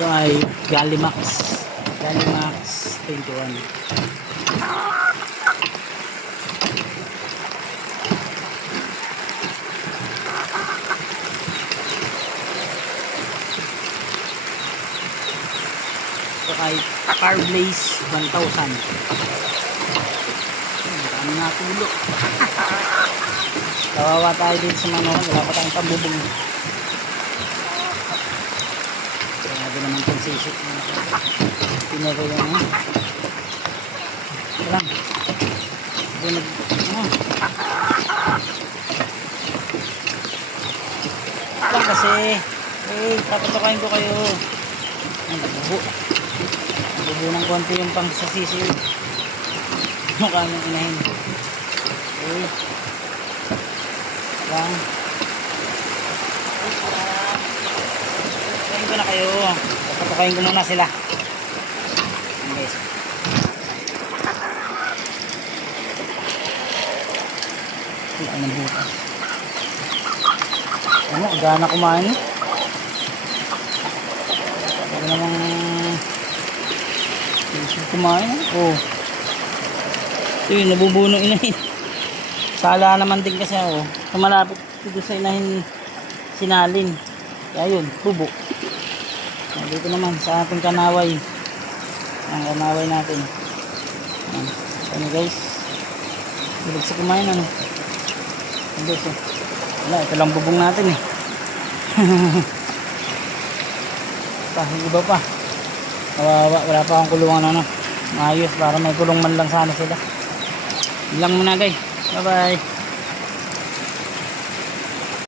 Ito ay Gallimax 21. Ito ay Carblaze 1000. Dami na tulo. Kawawa tayo dito sa mga wala pa tayong pambubong. Grabe naman itong sisip. Pinero yung ito lang. Ito nag lang kasi papatukain ko kayo. Nabubo ng konti yung pang sa sisip. Mukha niyong inahin. Lang patukain ko na kayo. Papatukain ko muna sila. Guys, wala nang butas. Ano, gana kumain. Wala namang isip kumain. Oh, ito yung nabubuno inahin. Sala naman din kasi ako. Malapit dito sa inahin sinalin. Kaya yun, tubo. Dito naman sa ating kanaway. Ang kanaway natin. Ano guys? Bilig sa kumain ano. Guys, oh. Wala, ito lang bubong natin eh. Yung iba pa. Wala pa akong kulungan ano. Maayos para may kulong man lang sana sila. Ilang muna guys. Bye bye.